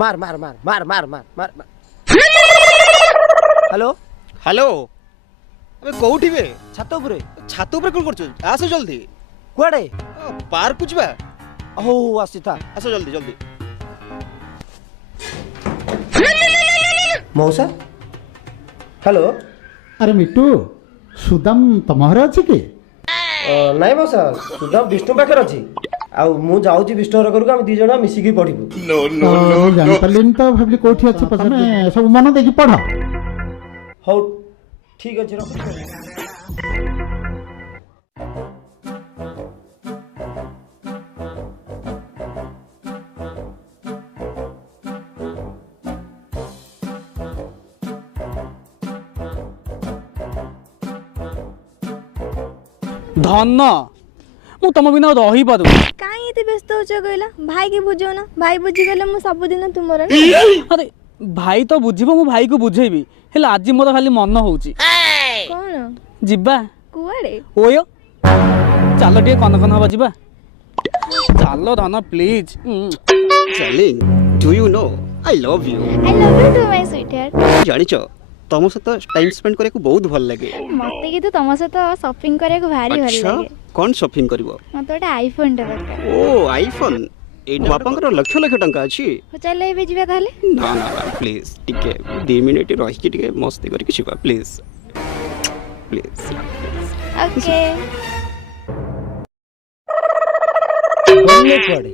मार मार मार मार मार मार मार हेलो हेलो अबे कोठी बे छात उपरे कोन करछ आसो जल्दी कुआडे पार्क कुछ बा हो आसी था आसो जल्दी जल्दी मौसा हेलो अरे मिट्टू सुदाम तम घर अच्छी कि नाई मौसा सुधा विष्णु पाखे अच्छी आउ मु जाऊँ विष्णु घर को आम दी जन मिसिकी पढ़ू जानी तो भाविली कोठी अच्छी पसंद सब मन देखी पढ़ हौ ठीक अच्छे रख धन मु तुम बिना रही पार काई एते व्यस्त होछ कहला भाई के बुझो ना भाई बुझी गले मु सब दिन तुमरा अरे भाई तो बुझिबो मु भाई को बुझेबी हेला आज मोर खाली मन होउची कोन जिबा कुआडे ओयो चलो टे कन कन हबा जिबा चलो धन please darling do you know I love you I love you too my sweetheart जानिचो तम सहित टाइम स्पेंड करे को बहुत भल लगे मते कि तो तम सहित शॉपिंग करे को भारी भल अच्छा लागे कौन शॉपिंग करबो मते ओटा आईफोन टा दरकार ओ आईफोन ए बापांकर लक्ष लक्ष टंका अछि हो चल ए बेजिबा ताले ना ना प्लीज टिके 2 मिनिट रहि कि टिके मस्ती करके छिबा प्लीज प्लीज ओके बोलने कुआडे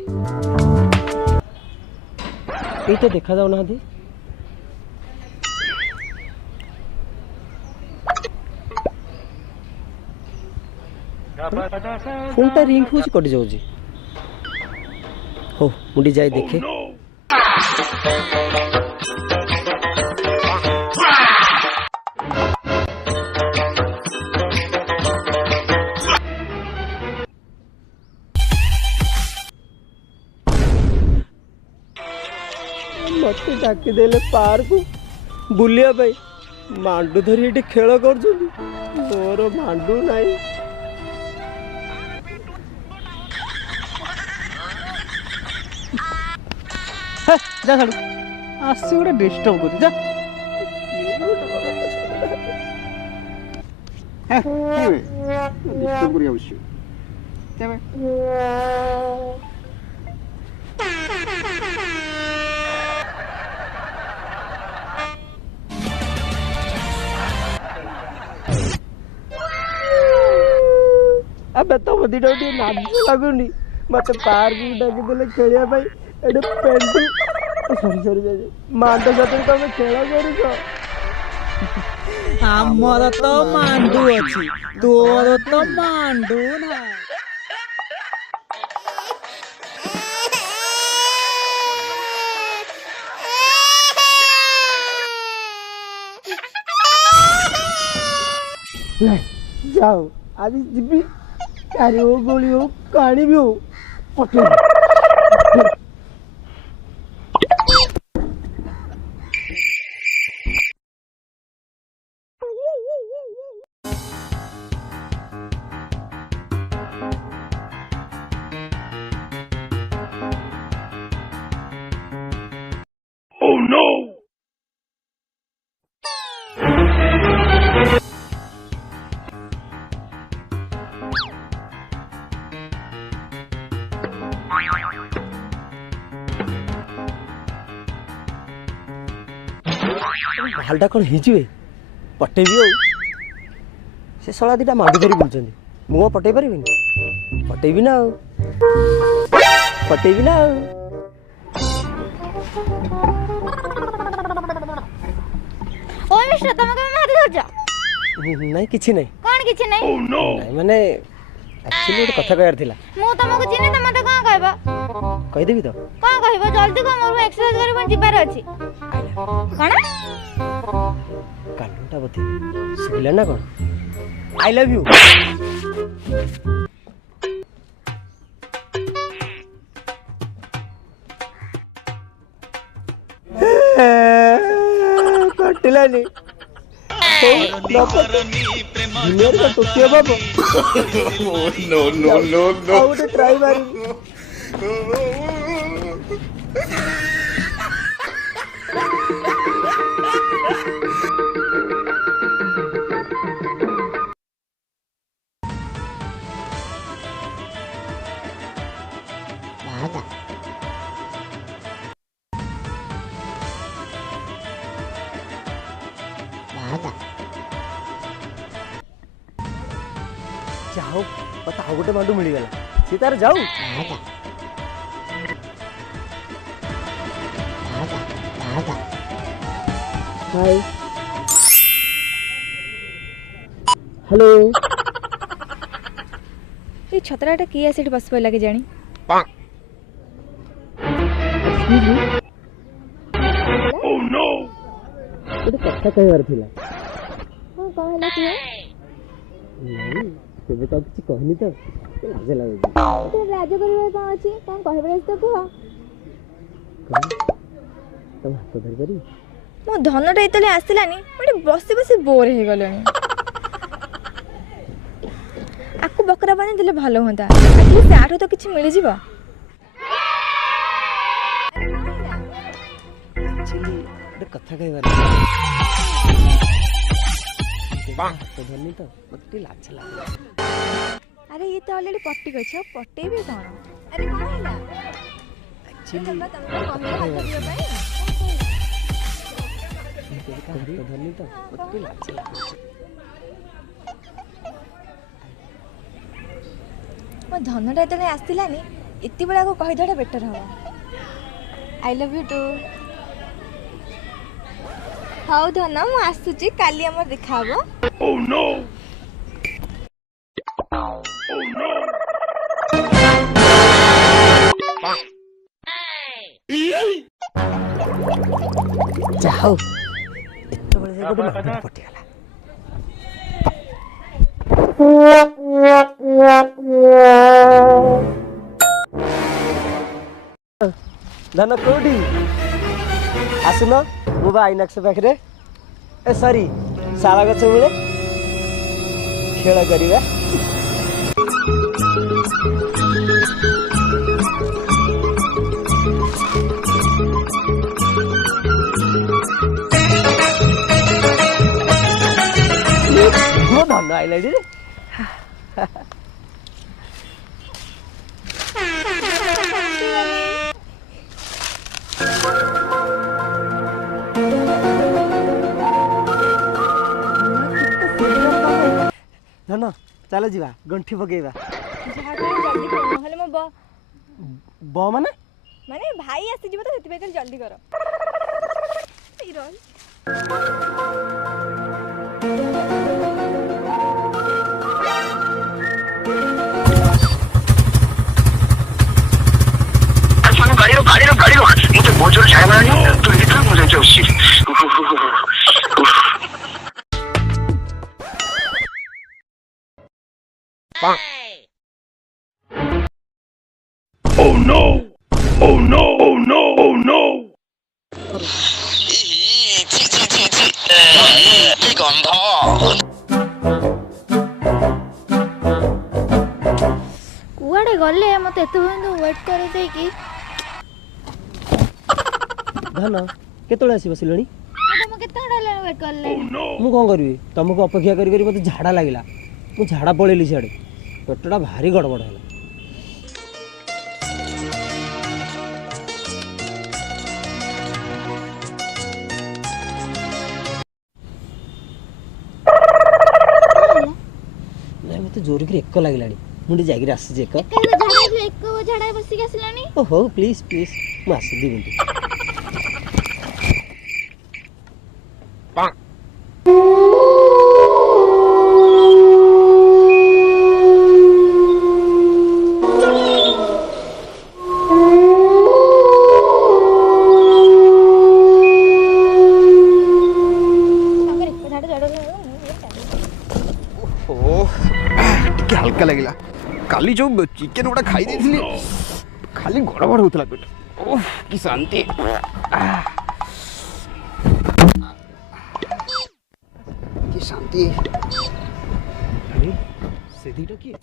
ए तो देखा जाऊ ना दी फोनटा रिंग होची कट जाउची हो मुंडी जाई देखे मत डाकी देले पार्क बुलिया भाई मांडू धरी एटी खेल करछुनी मोर मांडू नाही जा छाड़ आसी गोटे डिस्टर्ब कर जा डिस्टर्ब करिया उसी अबे तो मदीटा उठी नाच लागुनी मत पार्क डाकी देले खेलिया भाई एडे पेंटू सॉरी सॉरी मांडो साथे तमे खेल करूछो हमर तो मांडू अछि तोर तो मांडू ना जाओ आज जिबी कारी हो गोली हो कहानी भी हो पटे Oh no! हालटा कौन हिजिबे पटेबी हो से सला दीटा मांडू धरी बुलचंदी मु पटेई परिबिनी पटेबी ना पटेबी ना ओ मिस्टर तमे कमे हाथ धरजा नहीं किछि नहीं कोन किछि नहीं Oh no! नहीं माने एक्चुअली एक कथा कहर थिला मु तमको चिने त मते कोन कहबा कहि देबी तो कोन कहबो जल्दी को मोर एक्सरसाइज करे मन जिबार अछि कोन कालूटा बते सुबिला ना कोन आई लव यू कटिलानी जूनियर का टोकियो बाबू No, no, no, no. Try मारी ଯାଉ ମତେ ଆଉ ଗୋଟେ ମାଣ୍ଡୁ ମିଳିଗଲା ସେ ତାର ଯାଉ ହାଇ ହ୍ୟାଲୋ ଏ ଛତରାଟା କିଏ ସେଠି ବସି ପଡ଼ିଲା କି ଜାଣି Oh no! ଗୋଟେ କଥା କହିବାର ଥିଲା ହଁ କ'ଣ ହେଲା କୁହ ନାଇଁ କେବେ ତ କିଛି କହିନି ତ ଲାଜ ଲାଗୁଛି ତ ଲାଜ କରିବାର କ'ଣ ଅଛି କ'ଣ କହିବାର ଅଛି ତ କୁହ ତମ ହାତ ଧରିପାରିବି ମୋ ଧନଟା ଯେତେବେଳେ ଆସିଲାନି ମୁଁ ଏଠି ବସି ବସି ବୋର୍ ହେଇଗଲିଣି ଆକୁ ବକରା ବାନ୍ଧି ଦେଲେ ଭଲ ହୁଅନ୍ତା ଆଟଲିଷ୍ଟ ଆଠୁ ତ କିଛି ମିଳିଯିବ ଆକ୍ଚୁଆଲି ଗୋଟେ କଥା କହିବାର ହାତ ଧରିନି ତ ମତେ ଟିକେ ଲାଜ ଲାଗୁଛି ଆରେ ଇଏ ତ ଅଲରେଡ଼ି ପଟି ଅଛି ଆଉ ପଟେଇବି କ'ଣ ଆରେ କ'ଣ ହେଲା ଆକ୍ଚୁଆଲି ତମେ କହିଲ ହାତ ଧରିବା ପାଇଁ ହାତ ଧରିନି ତ ମତେ ଟିକେ ଲାଜ ଲାଗୁଛି ମୋ ଧନଟା ଯେତେବେଳେ ଆସିଲାନି ଏତେବେଳେ ଆକୁ କହିଦେବାଟା ବେଟର୍ ହବ ଆଇ ଲଭ୍ ୟୁ ଟୁ ହଉ ଧନ ମୁଁ ଆସୁଛି କାଲି ଆମର ଦେଖା ହବ Oh no! Oh no! ଯାଉ ଏତେବେଳେ ଯାଇ ଗୋଟେ ମାଣ୍ଡୁ ପଟିଗଲା ଧନ କୋଉଠି ଆସୁନ ମୁଁ ବା ଆଇନାକ୍ସ ପାଖରେ ଏ ସରି ଶାଳ ଗଛ ମୂଳେ ଖେଳ କରିବା ମୋ ଧନ ଆଇଲାଣି ରେ ଧନ ଚାଲ ଯିବା ଗଣ୍ଠି ପକେଇବା ଯାହା କର ଜଲ୍ଦି କର ନହେଲେ ମୋ ବ ମାନେ ମାନେ ଭାଇ ଆସିଯିବ ତ ସେଥିପାଇଁ ଖାଲି ଜଲ୍ଦି କର ଏଇ ରହି गाड़ी रो मुझे बहुत जोर छाया मारा तू इधर मुझे जो सी Oh no! Oh no! Oh no! Oh no! କୁଆଡ଼େ ଗଲେ ମୋତେ ଏତେ ପର୍ଯ୍ୟନ୍ତ ୱେଟ୍ କରିଦେଇକି ଧନ କେତେବେଳେ ଆସି ବସିଲଣି ମୁଁ କେତେ ଘଣ୍ଟା ହେଲାଣି ୱେଟ୍ କଲେ ମୁଁ କ'ଣ କରିବି ତମକୁ ଅପେକ୍ଷା କରି କରି ମୋତେ ଝାଡ଼ା ଲାଗିଲା ମୁଁ ଝାଡ଼ା ପଳେଇଲି ସିଆଡ଼େ ପେଟଟା ଭାରି ଗଡ଼ବଡ଼ ହେଲା ନାଇଁ ମୋତେ ଜୋରେ କରି ଏକ ଲାଗିଲାଣି ମୁଁ ଟିକେ ଯାଇକିରି ଆସିଛି ଏକ ଝାଡ଼ା ବସିକି ଆସିଲାଣି ଓ ହଉ ପ୍ଲିଜ୍ ପ୍ଲିଜ୍ ମୁଁ ଆସି 2 ମିନିଟ୍ ଟିକେ ହାଲକା ଲାଗିଲା କାଲି ଯୋଉ ଚିକେନ ଗୁଡା ଖାଇ ଦେଇଥିଲି ଖାଲି ଗଡ଼ବଡ଼ ହଉଥିଲା ପେଟ ଓଃ କି ଶାନ୍ତି କି ଶାନ୍ତି ଆରେ ସେ ଦିଟା କିଏ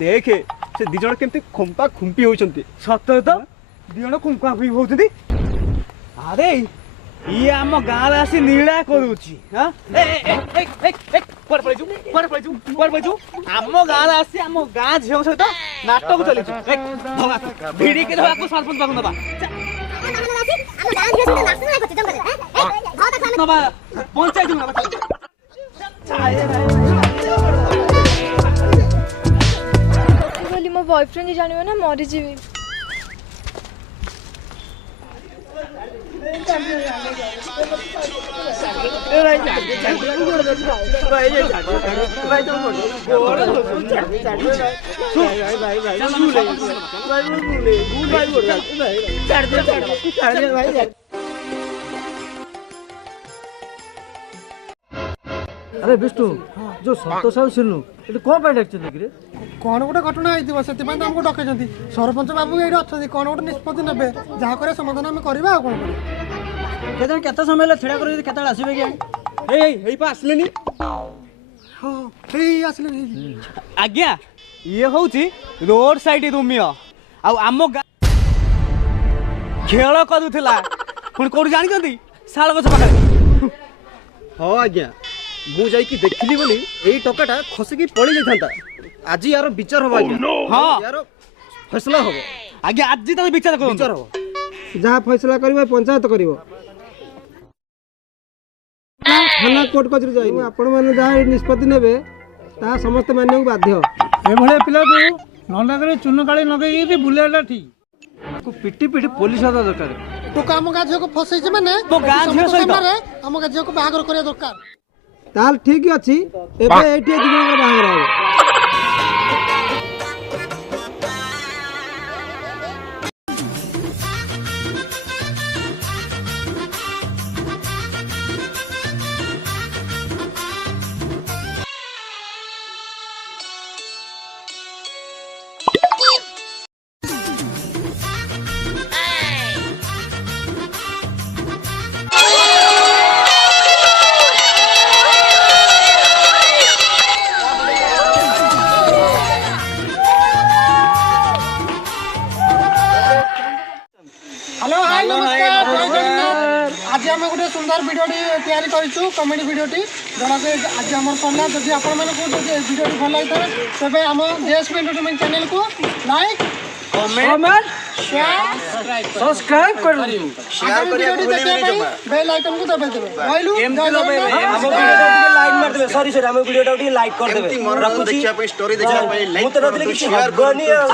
ଦେଖେ ସେ ଦି ଜଣ କେମିତି ଖମ୍ପା ଖୁମ୍ପି ହଉଛନ୍ତି। ସତରେ ତ ଦି ଜଣ କୁମ୍କା କୁଇ ହଉଛନ୍ତି। ଆରେ ଇଏ ଆମ ଗାଁରେ ଆସି ନୀଳା କରୁଛି। ଆମ ଗାଁରେ ଆସି ଆମ ଗାଁ ଝିଅ ସହିତ ନାଟକ ଚାଲିଛି। ଭିଡ଼ିକି ଧରାକୁ ସରପଞ୍ଚ ପାଖକୁ ନବା ନବା ପଞ୍ଚାୟତ ନବା। ବୋଲି ମୋ ବୟଫ୍ରେଣ୍ଡ ଜାଣିବ ନା ମରିଯିବି। আরে বিষ্ণু যে সন্তোষ ଆଉ ସିନୁ ଏଠି କ'ଣ ପାଇଁ ଡାକିଛନ୍ତି କିରେ? କ'ଣ ଗୋଟେ ଘଟଣା ହେଇଥିବ ସେଥିପାଇଁ ତ ଆମକୁ ଡକେଇଛନ୍ତି। ସରପଞ୍ଚ ବାବୁ ଏଇଠି ଅଛନ୍ତି, କ'ଣ ଗୋଟେ ନିଷ୍ପତ୍ତି ନେବେ, ଯାହା କରିବା ସମାଧାନ ଆମେ କରିବା। ଆଉ କ'ଣ କରିବା? କେତେ କେତେ ସମୟ ହେଲା ଛିଡ଼ା କରି କେତେବେଳେ ଆସିବେ କି? ଏଇ ପା ଆସିଲେନି। ହଁ ହେଇ ଆସିଲେ ଆଜ୍ଞା ଇଏ ହଉଛି ରୋଡ ସାଇଡ ରୋମିଓ ଆଉ ଆମ ଗାଁ ଖେଳ କରୁଥିଲା ପୁଣି କୋଉଠି ଜାଣିଛନ୍ତି ଶାଳ ଗଛ ପାଖରେ। ହଁ ଆଜ୍ଞା ମୁଁ ଯାଇକି ଦେଖିଲି ବୋଲି ଏଇ ଟଙ୍କାଟା ଖସିକି ପଳେଇ ଯାଇଥାନ୍ତା। ଆଜି ୟାର ବିଚାର ହବ ଆଜ୍ଞା। ହଁ ୟାର ଫैସଲା ହବ ଆଜ୍ଞା ଆଜି ତାକୁ ବିଚାର କରନ୍ତୁ। ବିଚାର ହବ। ଯାହା ଫଇସଲା କରିବ ପଞ୍ଚାୟତ କରିବ, ଥାନା କୋର୍ଟ କଚେରୀ ଯାଇନି। ଆପଣମାନେ ଯାହା ନିଷ୍ପତ୍ତି ନେବେ ତାହା ସମସ୍ତେ ମାନିବାକୁ ବାଧ୍ୟ। ଏଭଳିଆ ପିଲାକୁ ନଣ୍ଡାକରେ ଚୂନ କାଳି ଲଗେଇକି ବୁଲେଇବାଟା ଠିକ୍। ପିଟି ପିଟି ପୋଲିସ ହବା ଦରକାର। ଟୋକା ଆମ ଗାଁ ଝିଅକୁ ଫସେଇଛି ମାନେ ମୋ ଗାଁ ଝିଅ ସହିତ ଆମ ଗାଁ ଝିଅକୁ ବାହାଘର କରିବା ଦରକାର। ତାହେଲେ ଠିକ ଅଛି, ଏବେ ଏଇଠି ଦି ଜଣଙ୍କର ବାହାଘର ହବ। ହ୍ୟାଲୋ ହାଇ ନମସ୍କାର ଜୟ ଜଗନ୍ନାଥ। ଆଜି ଆମେ ଗୋଟେ ସୁନ୍ଦର ଭିଡ଼ିଓଟି ତିଆରି କରିଛୁ, କମେଡ଼ି ଭିଡ଼ିଓଟି ଜଣକ ଆଜି ଆମର ସରିଲା। ଯଦି ଆପଣମାନଙ୍କୁ ଯଦି ଏ ଭିଡ଼ିଓଟି ଭଲ ହେଇଥାଏ ତେବେ ଆମ ଜେଏସପି ଏଣ୍ଟରଟେନମେଣ୍ଟ ଚ୍ୟାନେଲକୁ ଲାଇକ୍ କମେଣ୍ଟ ସବସ୍କ୍ରାଇବ କରନ୍ତୁ। ଆଗାମୀ ଭିଡ଼ିଓଟି ଦେଖିବା ପାଇଁ ବେଲ୍ ଆଇକନକୁ ଦବାଇଦେବେ। ରହିଲୁ ଜୟ ଜଗନ୍ନାଥ। ଲାଇକ୍ ମାରିଦେବେ। ସରି ଆମ ଭିଡ଼ିଓଟା ଟିକେ ଲାଇକ୍ କରିଦେବେ। ଦେଖିବା ପାଇଁ ଷ୍ଟୋରି ଦେଖିବା ପାଇଁ ଲାଇକ୍ ମୁଁ ତ ନଥିଲି କିଛି ହବନି ଆଉ।